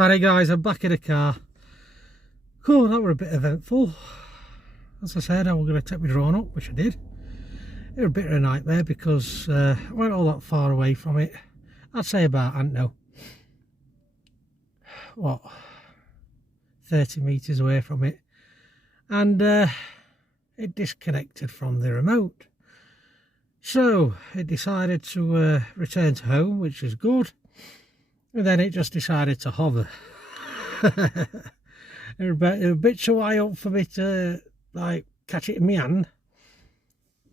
Alright guys, I'm back in the car. Oh, that were a bit eventful. As I said, I was going to take my drone up, which I did. It was a bit of a nightmare because I weren't all that far away from it. I'd say about, I don't know, what, 30 metres away from it. And it disconnected from the remote. So it decided to return to home, which is good. And then it just decided to hover. It was a bit too high up for me to like catch it in my hand.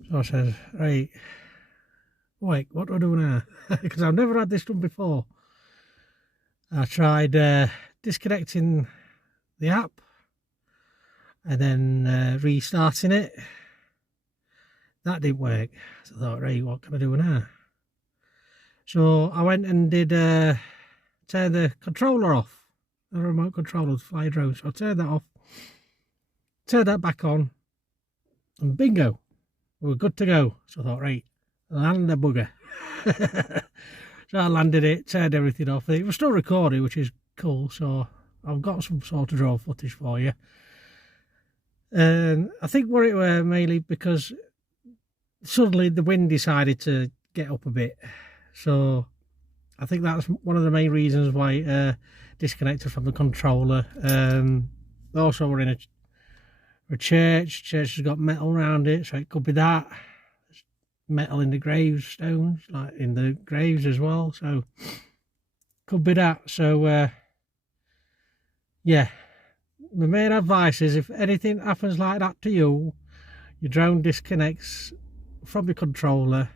So I said, right, wait, what do I do now? Because I've never had this done before. I tried disconnecting the app and then restarting it. That didn't work. So I thought, right, what can I do now? So I went and did turn the controller off, the remote controller to fly drone. So I turned that off, turned that back on, and bingo, we were good to go. So I thought, right, land the bugger. So I landed it, turned everything off. It was still recording, which is cool. So I've got some sort of drone footage for you. And I think what it were mainly because suddenly the wind decided to get up a bit. So I think that's one of the main reasons why it disconnected from the controller. Also, we're in a church. Church has got metal around it, so it could be that. There's metal in the gravestones, like in the graves as well. So could be that. So yeah, my main advice is if anything happens like that to you, your drone disconnects from your controller,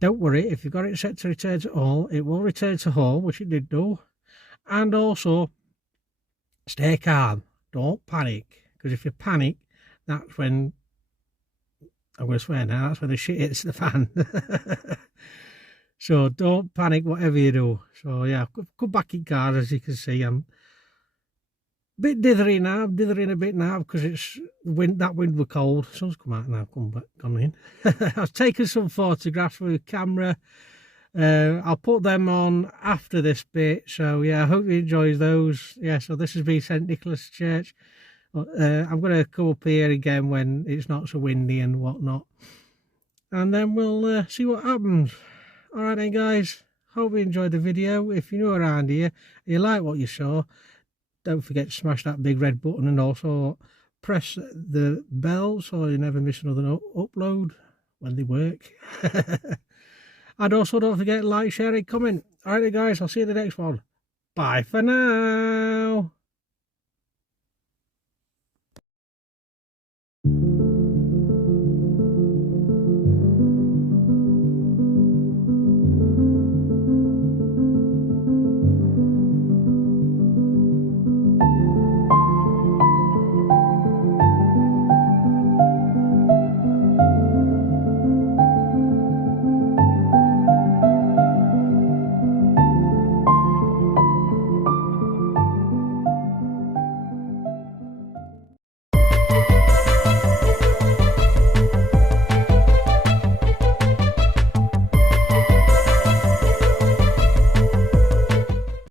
don't worry. If you've got it set to return to home, it will return to home, which it did do. And also, stay calm. Don't panic, because if you panic, that's when, I'm going to swear now, that's when the shit hits the fan. So don't panic whatever you do. So yeah, good back in car, as you can see. I'm a bit dithery now. I'm dithering a bit now because it's that wind was cold. Sun's come out now, come in. I've taken some photographs with a camera. I'll put them on after this bit. So yeah, I hope you enjoy those. Yeah, so this has been St Nicholas Church. I'm going to come up here again when it's not so windy and whatnot, and then we'll see what happens. All right then, guys, hope you enjoyed the video. If you're new around here and you like what you saw, don't forget to smash that big red button, and also press the bell so you never miss another upload when they work. And also don't forget to like, share and comment. All right then, guys, I'll see you in the next one. Bye for now.